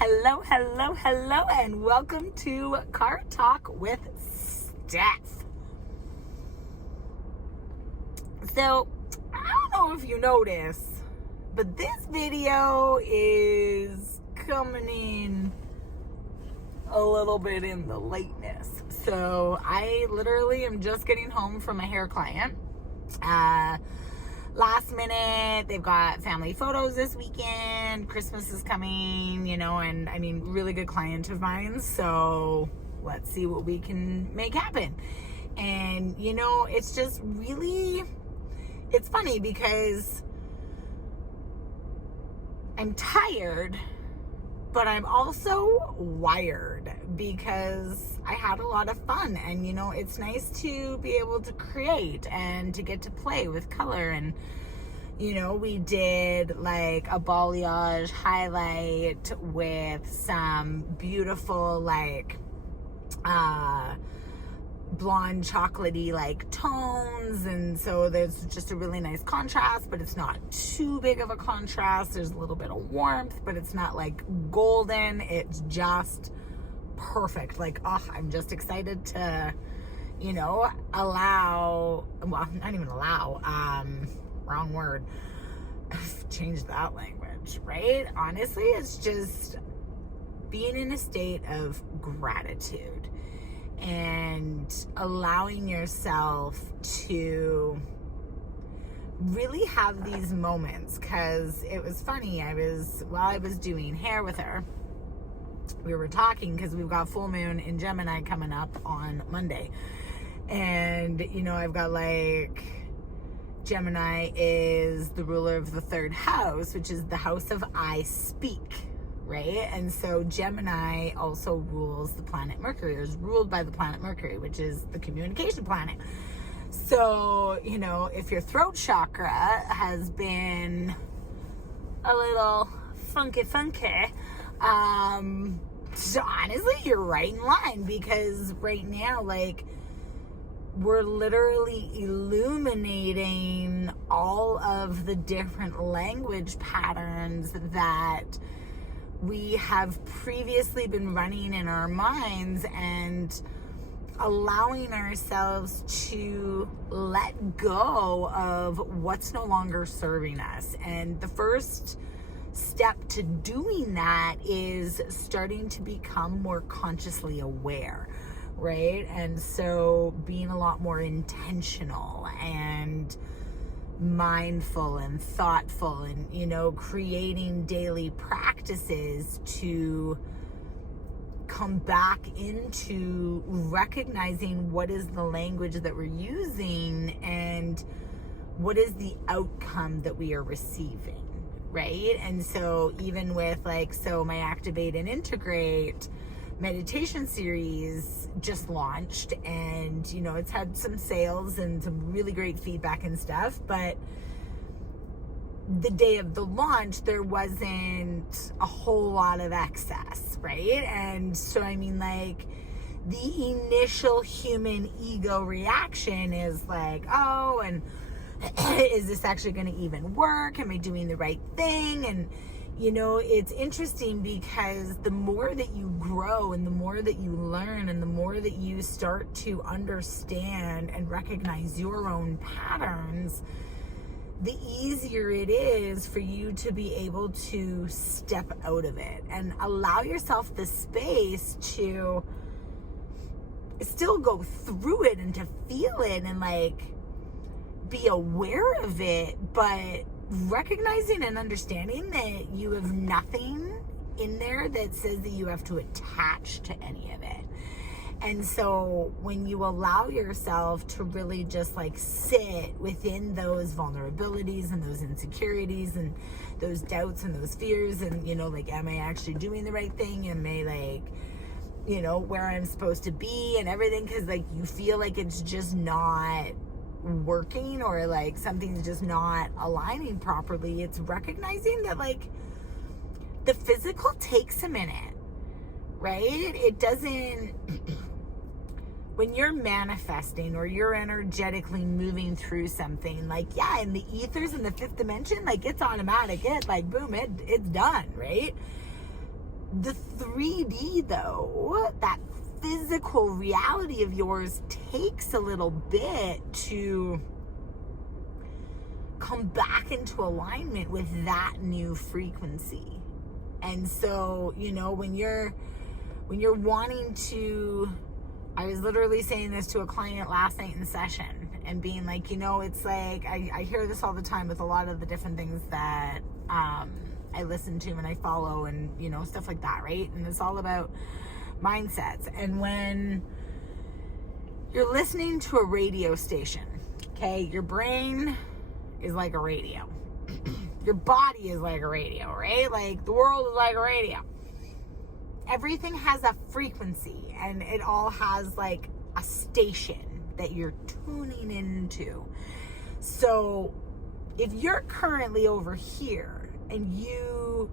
Hello, and welcome to Car Talk with Stef. So, I don't know if you notice, but this video is coming in a little bit in the lateness. So, I literally am just getting home from a hair client. Last minute, they've got family photos this weekend, Christmas is coming, and I mean, really good client of mine, so let's see what we can make happen. And, it's just really, it's funny because I'm tired, but I'm also wired because I had a lot of fun, and it's nice to be able to create and to get to play with color. And we did like a balayage highlight with some beautiful blonde chocolatey tones, and so there's just a really nice contrast, but it's not too big of a contrast. There's a little bit of warmth, but it's not golden. It's just perfect. I'm just excited to wrong word, change that language, right? Honestly, it's just being in a state of gratitude and allowing yourself to really have these moments. Because it was funny, while I was doing hair with her, we were talking because we've got full moon in Gemini coming up on Monday, and I've got Gemini is the ruler of the third house, which is the house of I speak, right? And so Gemini also rules the planet Mercury, or is ruled by the planet Mercury, which is the communication planet. So, if your throat chakra has been a little funky, so honestly, you're right in line, because right now, we're literally illuminating all of the different language patterns that we have previously been running in our minds, and allowing ourselves to let go of what's no longer serving us. And the first step to doing that is starting to become more consciously aware, right? And so being a lot more intentional and mindful and thoughtful, and creating daily practices to come back into recognizing what is the language that we're using and what is the outcome that we are receiving, right? And so even with my Activate and Integrate meditation series just launched, and it's had some sales and some really great feedback and stuff, but the day of the launch there wasn't a whole lot of excess, right? And so the initial human ego reaction is oh, and is this actually going to even work? Am I doing the right thing? And it's interesting because the more that you grow and the more that you learn and the more that you start to understand and recognize your own patterns, the easier it is for you to be able to step out of it and allow yourself the space to still go through it and to feel it and be aware of it, but recognizing and understanding that you have nothing in there that says that you have to attach to any of it. And so when you allow yourself to really just sit within those vulnerabilities and those insecurities and those doubts and those fears, and am I actually doing the right thing? Am I where I'm supposed to be and everything? Because you feel it's just not working, or something's just not aligning properly. It's recognizing that the physical takes a minute, right? It doesn't when you're manifesting or you're energetically moving through something, in the ethers in the fifth dimension, it's automatic. Boom, it's done, right? The 3D, though, that physical reality of yours takes a little bit to come back into alignment with that new frequency. And so, you know, when you're wanting to, I was literally saying this to a client last night in session and being like, you know, it's like, I hear this all the time with a lot of the different things that I listen to and I follow and, you know, stuff like that, right? And it's all about mindsets. And when you're listening to a radio station, okay, your brain is like a radio. Your body is like a radio, right? Like the world is like a radio. Everything has a frequency and it all has like a station that you're tuning into. So if you're currently over here and you,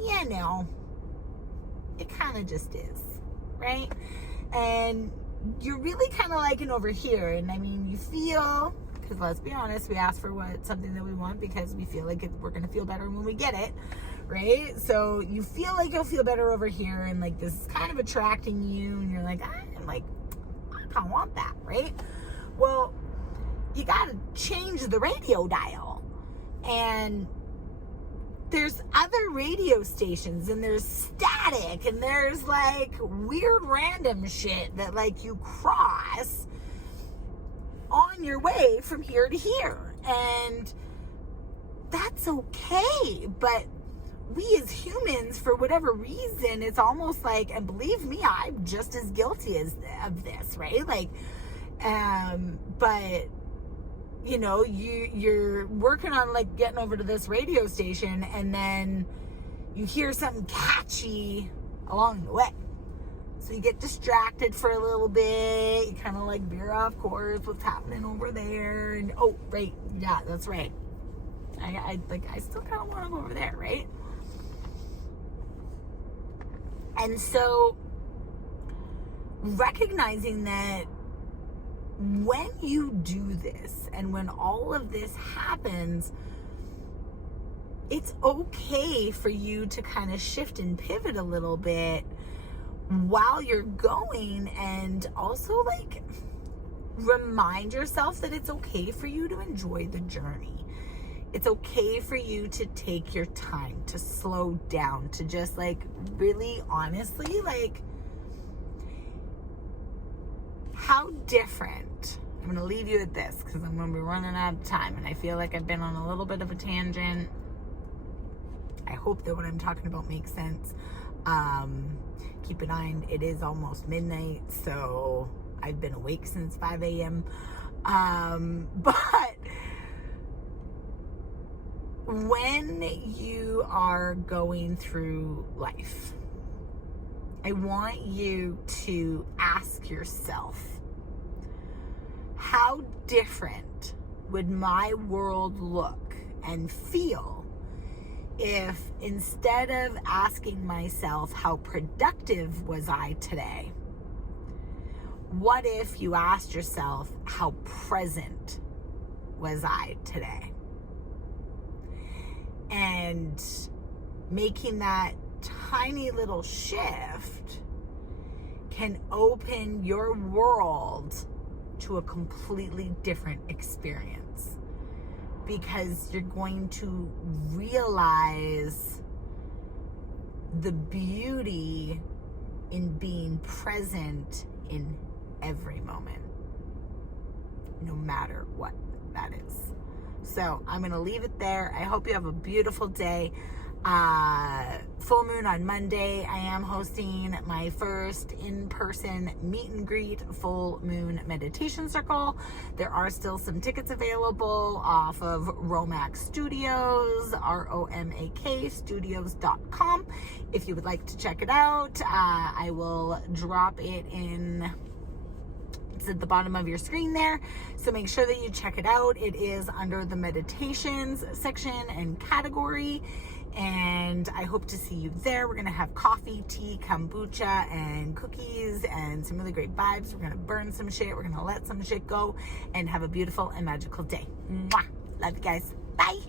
you know, it kind of just is, right? And you're really kind of liking over here. And I mean, you feel, because let's be honest, we ask for something that we want because we feel like we're going to feel better when we get it, right? So you feel like you'll feel better over here and like this is kind of attracting you and you're like, I kind of want that, right? Well, you got to change the radio dial. And there's other radio stations and there's static and there's like weird random shit that like you cross on your way from here to here. And that's okay. But we as humans, for whatever reason, it's almost like, and believe me, I'm just as guilty of this, right? Like, but you know, you're working on like getting over to this radio station and then you hear something catchy along the way. So you get distracted for a little bit. You kind of like veer off course. What's happening over there? And oh, right. Yeah, that's right. I still kind of want to go over there, right? And so recognizing that when you do this and when all of this happens, it's okay for you to kind of shift and pivot a little bit while you're going, and also like remind yourself that it's okay for you to enjoy the journey. It's okay for you to take your time, to slow down, to just like really honestly, like, how different, I'm going to leave you at this because I'm going to be running out of time and I feel like I've been on a little bit of a tangent. I hope that what I'm talking about makes sense. Keep in mind, it is almost midnight, so I've been awake since 5 a.m. But when you are going through life, I want you to ask yourself, how different would my world look and feel if instead of asking myself, how productive was I today? What if you asked yourself, how present was I today? And making that tiny little shift can open your world to a completely different experience, because you're going to realize the beauty in being present in every moment, no matter what that is. So I'm going to leave it there. I hope you have a beautiful day. Full moon on Monday. I am hosting my first in-person meet and greet full moon meditation circle. There are still some tickets available off of Romac Studios, ROMAK studios.com. If you would like to check it out, I will drop it in. It's at the bottom of your screen there. So make sure that you check it out. It is under the meditations section and category. And I hope to see you there. We're going to have coffee, tea, kombucha, and cookies, and some really great vibes. We're going to burn some shit. We're going to let some shit go and have a beautiful and magical day. Mwah! Love you guys. Bye.